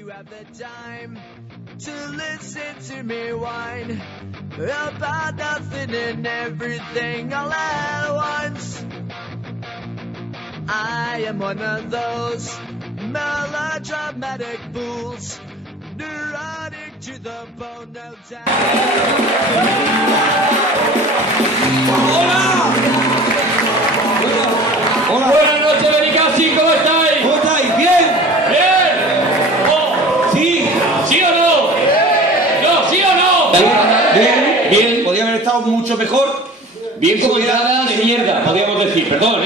you have the time to listen to me whine about nothing and everything all at once. I am one of those melodramatic fools, neurotic to the bone, no doubt. Hola. Buenas noches, Benicassim, ¿cómo estáis? ¿Cómo estáis? ¿Bien? ¿Bien? Oh. ¿Sí? ¿Sí o no? ¿No? ¿Sí o no? Bien. Bien. Podría haber estado mucho mejor. Bien como entrada de mierda, podríamos decir, perdón,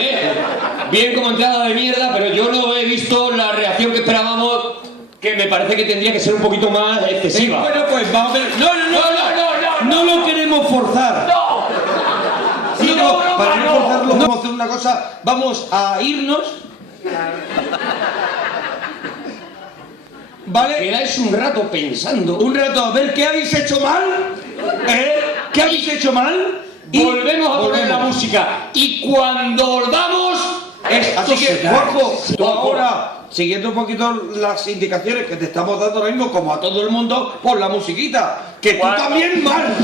Bien como entrada de mierda, pero yo no he visto la reacción que esperábamos, que me parece que tendría que ser un poquito más excesiva. Bueno, pues vamos a ver. No lo queremos forzar. Para no forzarlo, vamos a hacer una cosa. Vamos a irnos. ¿Vale? Quedáis un rato pensando. Un rato a ver qué habéis hecho mal. ¿Qué habéis hecho mal? Y volvemos a poner la música. Y cuando volvamos... Así que, Juanjo, tú ahora, siguiendo un poquito las indicaciones que te estamos dando ahora mismo, como a todo el mundo, por la musiquita. Que tú también mal.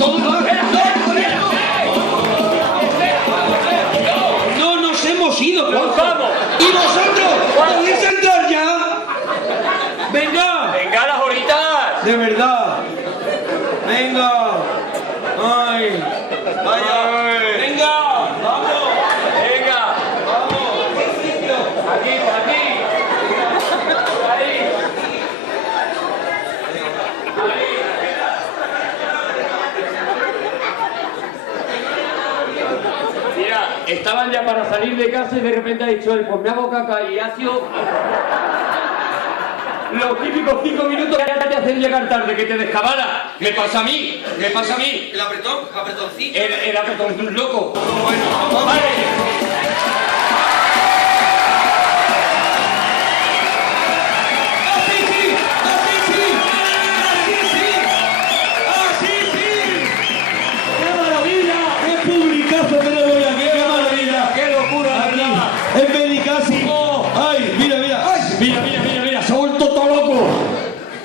No nos hemos ido, Juanjo. ¿Y vosotros? ¿Podéis entrar ya? ¡Venga! ¡Venga las horitas! De verdad. Venga. Ay. Vaya. Venga. Vamos. Venga. Vamos. Aquí, aquí. Ahí. Mira, estaban ya para salir de casa y de repente ha dicho él, pues me hago caca y ha sido los típicos 5 minutos que te hacen llegar tarde, que te descabala. Me pasa a mí. El apretoncito. El apretón loco. Bueno, vamos. Vale. En Benicassim. Ay, mira. Mira, se ha vuelto todo loco.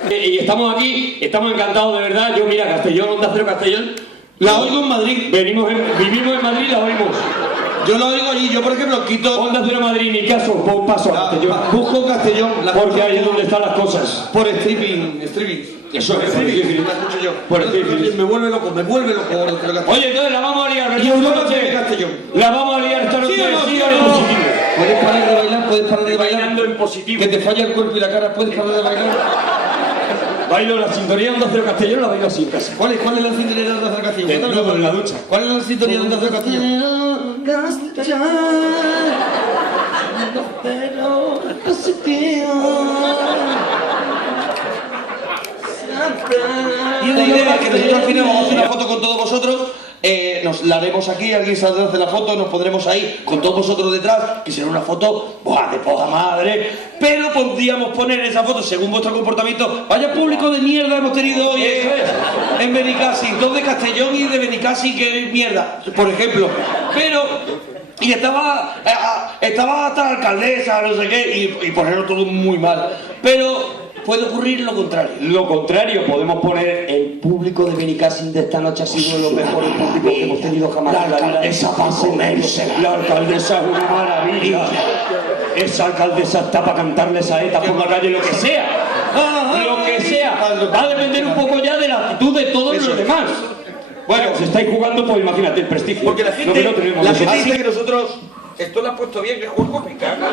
Y estamos aquí, estamos encantados de verdad. Yo, mira, Castellón, Onda Cero Castellón. La oigo en Madrid. Vivimos en Madrid, la oímos. Yo la oigo allí, yo por ejemplo quito. Onda Cero Madrid, ni caso, pon paso a Castellón. Busco Castellón. Porque ahí es donde están las cosas. Por streaming. Eso es, streaming. La escucho yo. Por streaming. Me vuelve loco. Oye, entonces la vamos a liar, ¿verdad? Y Europa tiene Castellón. La vamos a liar esta noche. ¿Sí o no? Sí o no? ¿Puedes parar de bailar? Bailando en positivo. Que te falla el cuerpo y la cara, ¿puedes parar de bailar? Bailo la sintonía de Onda Cero Castellón, la bailo así en casa. ¿Cuál es la sintonía de Onda Cero Castellón? No, en la ducha. ¿Cuál es la sintonía de Onda Cero Castellón? Y la idea es que nosotros al final vamos a hacer una foto con todos vosotros. Nos la haremos aquí, alguien saldrá a hacer la foto, nos pondremos ahí con todos vosotros detrás, que será una foto de poca madre, pero podríamos poner esa foto según vuestro comportamiento. Vaya público de mierda hemos tenido hoy en Benicassim, dos de Castellón y de Benicassim, que es mierda, por ejemplo. Y estaba hasta la alcaldesa, no sé qué, y ponerlo todo muy mal. Pero puede ocurrir lo contrario. Lo contrario, podemos poner el público de Benicassim de esta noche ha sido los mejores públicos que hemos tenido jamás. La alcaldesa para comérsela. La alcaldesa es una maravilla. Esa alcaldesa está para cantarle saetas por la calle, lo que sea. Lo que sea. Va a depender un poco ya de la actitud de todos los demás. Bueno, si estáis jugando, pues imagínate el prestigio. Porque la gente dice que nosotros... Esto lo has puesto bien, que juego me cago.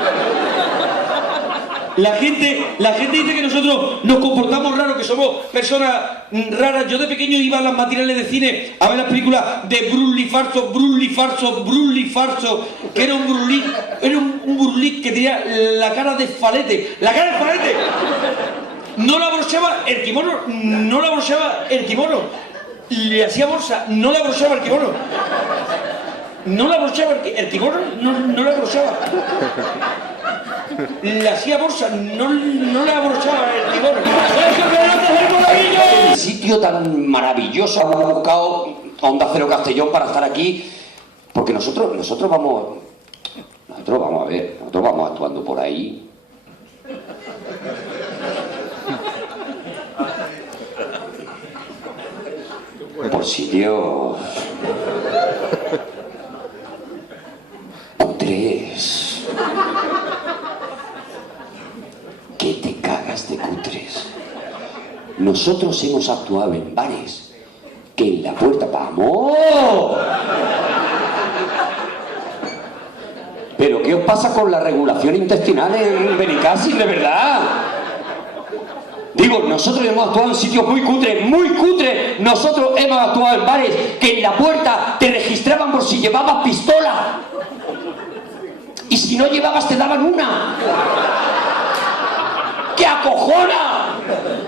La gente dice que nosotros nos comportamos raros, que somos personas raras. Yo de pequeño iba a las matinales de cine a ver las películas de Bruce Farso, que era un Bruce que tenía la cara de falete. ¡La cara de falete! No la abrochaba el kimono. Le hacía bolsa, no la abrochaba el kimono. No la abrochaba el kimono, no la abrochaba. Le hacía bolsa, no la abrochaba el kimono. El sitio tan maravilloso hemos buscado a Onda Cero Castellón para estar aquí, porque nosotros vamos actuando por ahí. por sitio. Cutres. Que te cagas de cutres. Nosotros hemos actuado en bares que en la puerta... ¡Vamos! ¿Pero qué os pasa con la regulación intestinal en Benicàssim, de verdad? Digo, nosotros hemos actuado en sitios muy cutres, muy cutres. Nosotros hemos actuado en bares que en la puerta te registraban por si llevabas pistola. Y si no llevabas te daban una. ¡Qué acojona!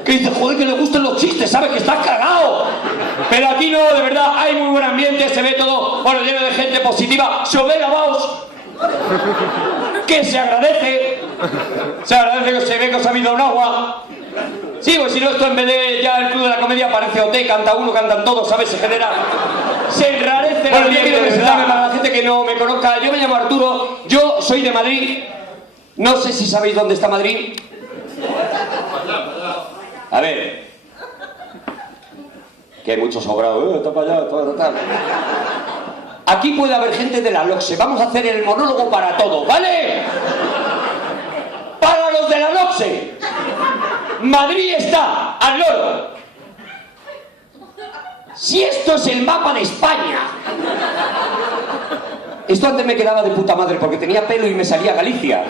Que dices, joder, que le gustan los chistes, sabes que estás cagado. Pero aquí no, de verdad, hay muy buen ambiente, se ve todo, bueno, lleno de gente positiva. Se os ve lavaos. Que se agradece. Se agradece que se ve que os ha habido un agua. Sí, pues si no, esto en vez de ya el Club de la Comedia parece OT, canta uno, cantan todos, ¿sabes? Se genera... Se enrarece. Bueno, yo quiero presentarme para la gente que no me conozca. Yo me llamo Arturo, yo soy de Madrid. No sé si sabéis dónde está Madrid. A ver. Que hay mucho sobrado. Está para allá, está tal. Aquí puede haber gente de la LOCSE. Vamos a hacer el monólogo para todos, ¿vale? Para los de la LOCSE. Madrid está al loro. Si esto es el mapa de España. Esto antes me quedaba de puta madre porque tenía pelo y me salía Galicia.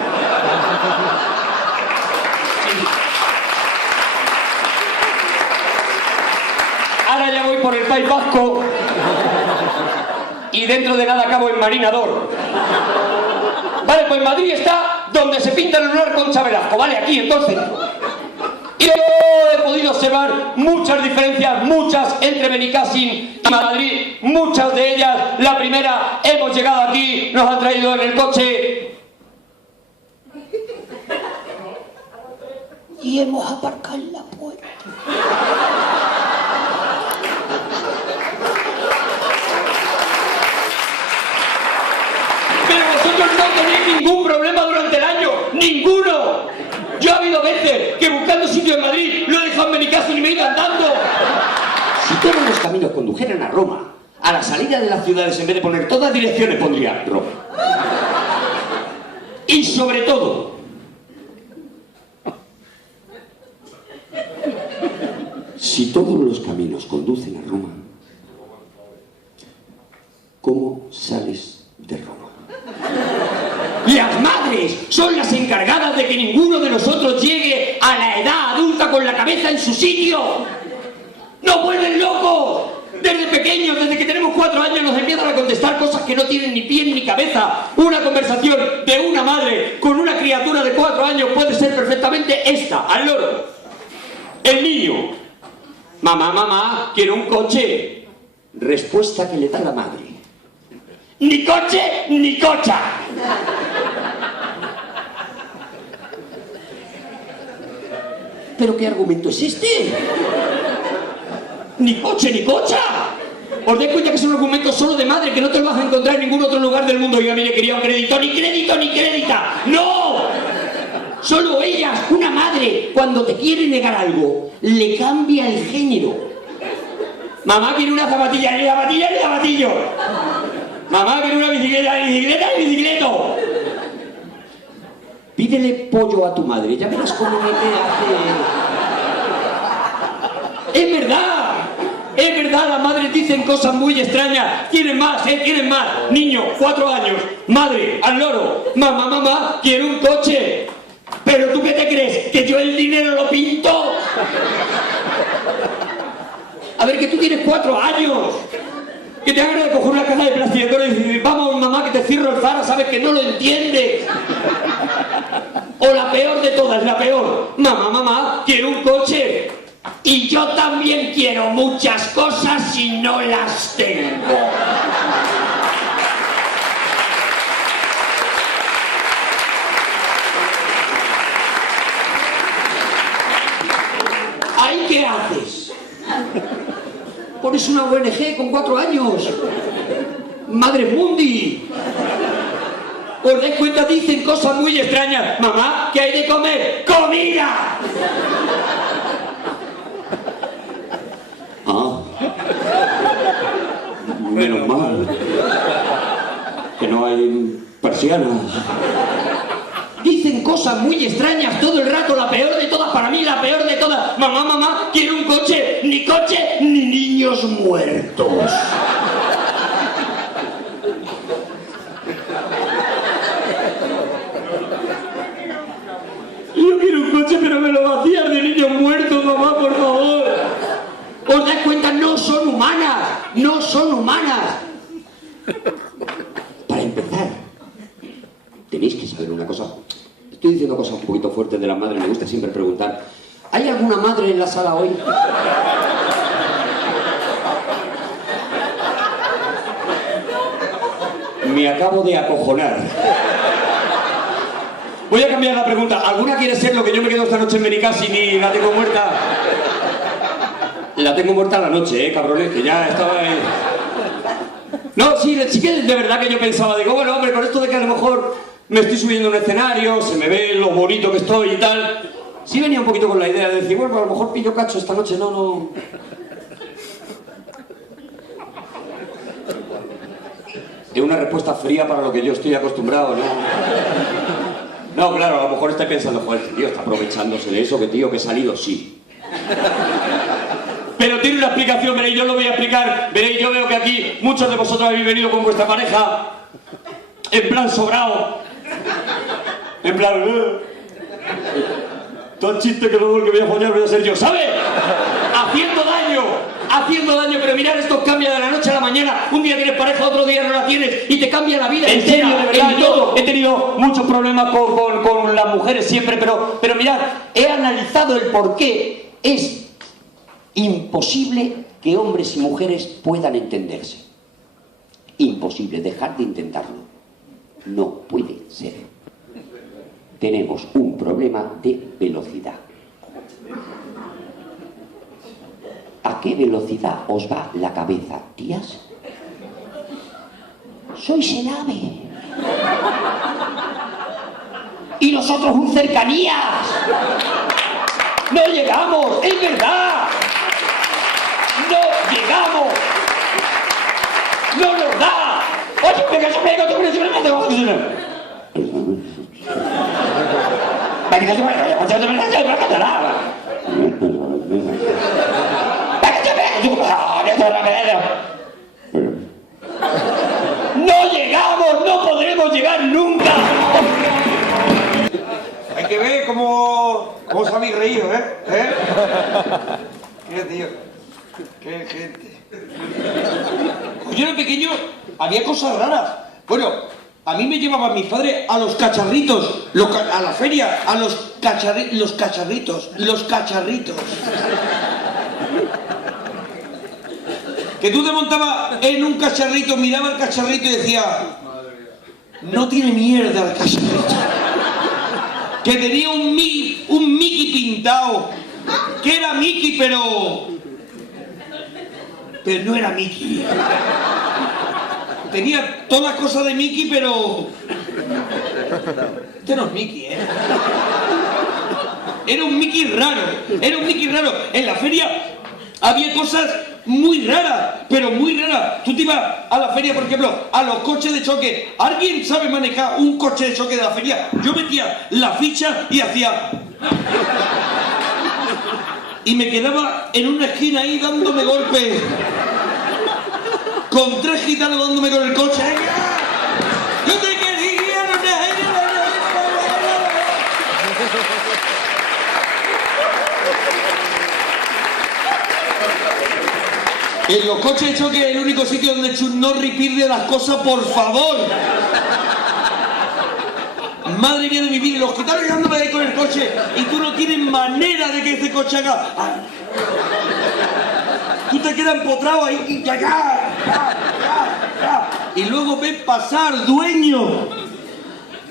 Ahora ya voy por el País Vasco y dentro de nada acabo en Marinador. Vale, pues Madrid está donde se pinta el lunar Concha Velasco, ¿vale? Aquí, entonces. Y yo he podido observar muchas diferencias, muchas entre Benicàssim y Madrid, muchas de ellas. La primera, hemos llegado aquí, nos han traído en el coche y hemos aparcado en la puerta. Pero vosotros no tenéis ningún problema durante el año, ninguno. Yo ha habido veces que buscando sitio en Madrid lo he dejado en Benicàssim y me he ido andando. Si todos los caminos condujeran a Roma, a la salida de las ciudades, en vez de poner todas direcciones, pondría Roma. Y sobre todo, si todos los caminos conducen a Roma, ¿cómo sales de Roma? Las madres son las encargadas de que ninguno de nosotros llegue a la edad adulta con la cabeza en su sitio. ¡Nos vuelven locos! Desde pequeños, desde que tenemos 4 años, nos empiezan a contestar cosas que no tienen ni pie ni cabeza. Una conversación de una madre con una criatura de 4 años puede ser perfectamente esta, al loro. El niño: mamá, mamá, quiero un coche. Respuesta que le da la madre: ni coche ni cocha. ¿Pero qué argumento es este? Ni coche ni cocha. Os dais cuenta que es un argumento solo de madre, que no te lo vas a encontrar en ningún otro lugar del mundo. Yo a mí le quería un crédito, ni crédito ni crédita. ¡No! Solo ellas, una madre, cuando te quiere negar algo, le cambia el género. Mamá quiere una zapatilla, ni zapatilla ni zapatillo. Mamá quiere una bicicleta, ni bicicleta ni bicicleto. Pídele pollo a tu madre, ya verás cómo me te hace. Es verdad, las madres dicen cosas muy extrañas. Quieren más, quieren más. Niño, 4 años, madre, al loro: mamá, mamá, quiero un coche. ¿Pero tú qué te crees? ¿Que yo el dinero lo pinto? A ver, que tú tienes 4 años. Que te hagan de coger una caja de plastificadores y decir: vamos, mamá, que te cierro el Zara, sabes que no lo entiendes. O la peor de todas, la peor: mamá, mamá, quiero un coche. Y yo también quiero muchas cosas y no las tengo. ¿Ahí qué haces? Pones una ONG con 4 años. Madre Mundi. ¿Os dais cuenta? Dicen cosas muy extrañas. Mamá, ¿qué hay de comer? ¡Comida! Ah. menos mal. Que no hay persianas. Dicen cosas muy extrañas todo el rato, la peor de todas, para mí la peor de todas. Mamá, mamá, quiero un coche, ni niños muertos. Yo quiero un coche, pero me lo vacías de niños muertos, mamá, por favor. ¿Os dais cuenta? No son humanas, no son humanas. Para empezar, tenéis que saber una cosa. Estoy diciendo cosas un poquito fuertes de las madres, me gusta siempre preguntar. ¿Hay alguna madre en la sala hoy? Me acabo de acojonar. Voy a cambiar la pregunta. ¿Alguna quiere ser lo que yo me quedo esta noche en Benicassi y la tengo muerta? La tengo muerta a la noche, cabrones, que ya estaba ahí. No, sí que de verdad que yo pensaba, digo, bueno, hombre, con esto de que a lo mejor me estoy subiendo a un escenario, se me ve lo bonito que estoy y tal. Sí venía un poquito con la idea de decir, bueno, a lo mejor pillo cacho esta noche, no. Es una respuesta fría para lo que yo estoy acostumbrado, ¿no? No, claro, a lo mejor estáis pensando, joder, este tío está aprovechándose de eso, que tío, que he salido, sí. Pero tiene una explicación, veréis, yo lo voy a explicar. Veréis, yo veo que aquí muchos de vosotros habéis venido con vuestra pareja en plan sobrado. En plan... Todo chiste que luego el que voy a follar voy a ser yo, ¿sabes? Haciendo daño, pero mirad, esto cambia de la noche a la mañana. Un día tienes pareja, otro día no la tienes y te cambia la vida. En serio, de verdad, yo he tenido muchos problemas con las mujeres siempre, pero mirad, he analizado el porqué. Es imposible que hombres y mujeres puedan entenderse. Imposible, dejad de intentarlo. No puede ser. Tenemos un problema de velocidad. ¿A qué velocidad os va la cabeza, tías? Sois el ave. Y nosotros un cercanías. No llegamos, es verdad. No llegamos. No nos da. Oye, no llegamos, no podremos llegar nunca. Hay que ver cómo os habéis reído, ¿eh? Qué tío, qué gente. Yo era pequeño, había cosas raras. Bueno, a mí me llevaban mis padres a los cacharritos, a la feria, a los cacharritos. Que tú te montabas en un cacharrito, miraba el cacharrito y decía, no tiene mierda el cacharrito. Que tenía un Mickey pintado, que era Mickey, pero no era Mickey. Tenía todas las cosas de Mickey, pero... Este no es Mickey, ¿eh? Era un Mickey raro. En la feria había cosas muy raras, pero muy raras. Tú te ibas a la feria, por ejemplo, a los coches de choque. ¿Alguien sabe manejar un coche de choque de la feria? Yo metía la ficha y hacía... Y me quedaba en una esquina ahí dándome golpes. Con 3 gitanos dándome con el coche. ¡Yo te quería! En los coches de choque es el único sitio donde Chuck Norris pierde las cosas, por favor. Madre mía de mi vida, y los gitanos dándome ahí con el coche y tú no tienes manera de que ese coche haga... Tú te quedas empotrado ahí y ya. Y luego ves pasar dueño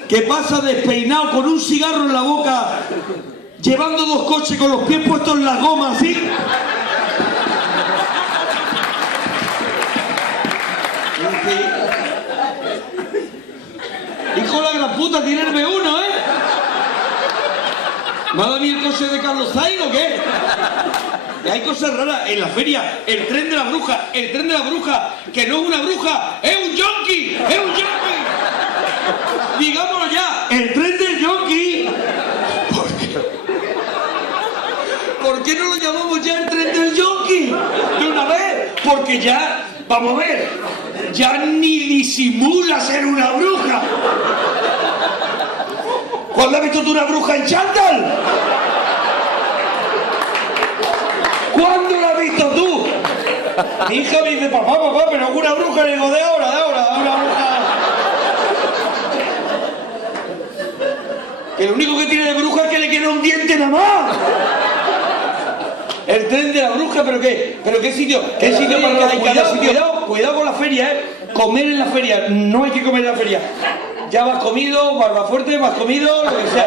que pasa despeinado con un cigarro en la boca, llevando 2 coches con los pies puestos en las gomas, ¿sí? Hijo de la gran puta, tiene el B1, ¿eh? ¿Me ha dado a mí el coche de Carlos Sainz o qué? Y hay cosas raras en la feria. El tren de la bruja, que no es una bruja, es un yonki, es un yonki. Digámoslo ya, el tren del yonki. ¿Por qué no lo llamamos ya el tren del yonki? De una vez, porque ya, vamos a ver, ya ni disimula ser una bruja. ¿Cuándo has visto tú una bruja en chándal? ¿Cuándo la has visto tú? Mi hija me dice, papá, pero es una bruja. Le digo, de ahora, una bruja. Que lo único que tiene de bruja es que le queda un diente nada más. El tren de la bruja, ¿pero qué? ¿Pero qué sitio? ¿Qué sitio para cada sitio? Cuidado con la feria, ¿eh? Comer en la feria, no hay que comer en la feria. Ya vas comido, Barbafuerte, vas comido, lo que sea.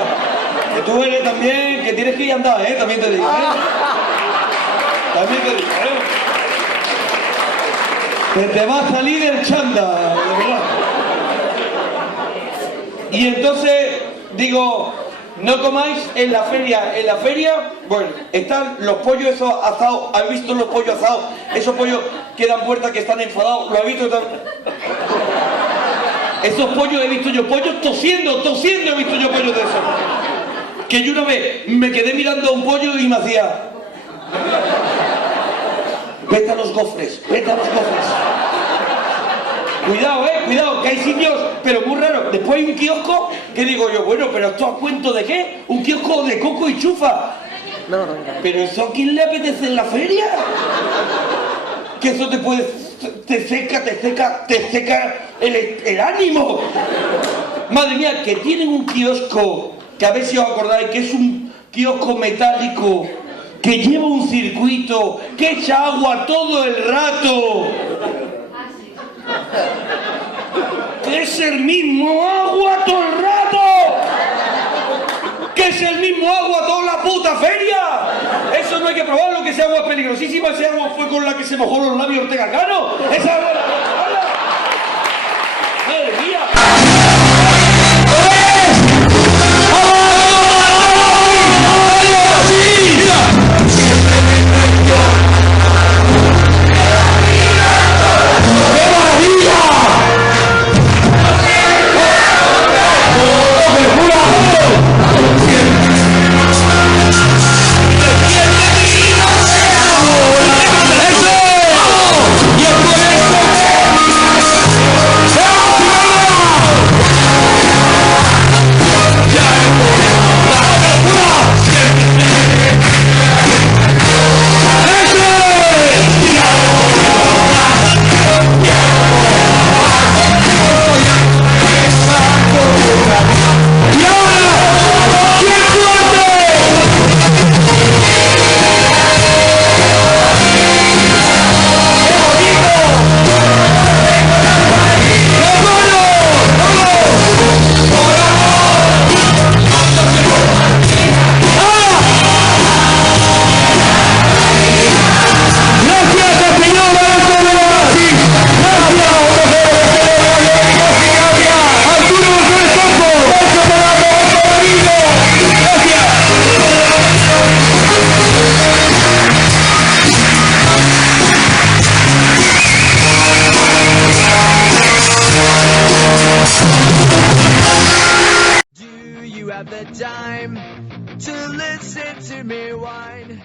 Que tú eres también, que tienes que ir a andar, ¿eh? También te digo, ¿eh? También te digo, ¿eh? Que te va a salir el chanda, de verdad. Y entonces, digo, no comáis en la feria. En la feria, bueno, están los pollos esos asados. ¿Has visto los pollos asados? Esos pollos que dan vuelta, que están enfadados. ¿Lo has visto? Esos pollos he visto yo, pollos tosiendo he visto yo pollos de esos. Que yo una vez me quedé mirando a un pollo y me hacía... Vete a los gofres. Cuidado, que hay sitios, pero muy raros. Después hay un kiosco que digo yo, bueno, pero ¿esto a cuento de qué? Un kiosco de coco y chufa. No. ¿Pero eso a quién le apetece en la feria? Que eso te puede... Te seca el ánimo. Madre mía, que tienen un kiosco, que a ver si os acordáis, que es un kiosco metálico, que lleva un circuito, que echa agua todo el rato. Que es el mismo agua todo el rato. Que es el mismo agua toda la puta feria. Eso no hay que probarlo, que ese agua es peligrosísima. Ese agua fue con la que se mojó los labios Ortega Cano. Esa agua... ¡Madre mía! Do you have the time to listen to me whine?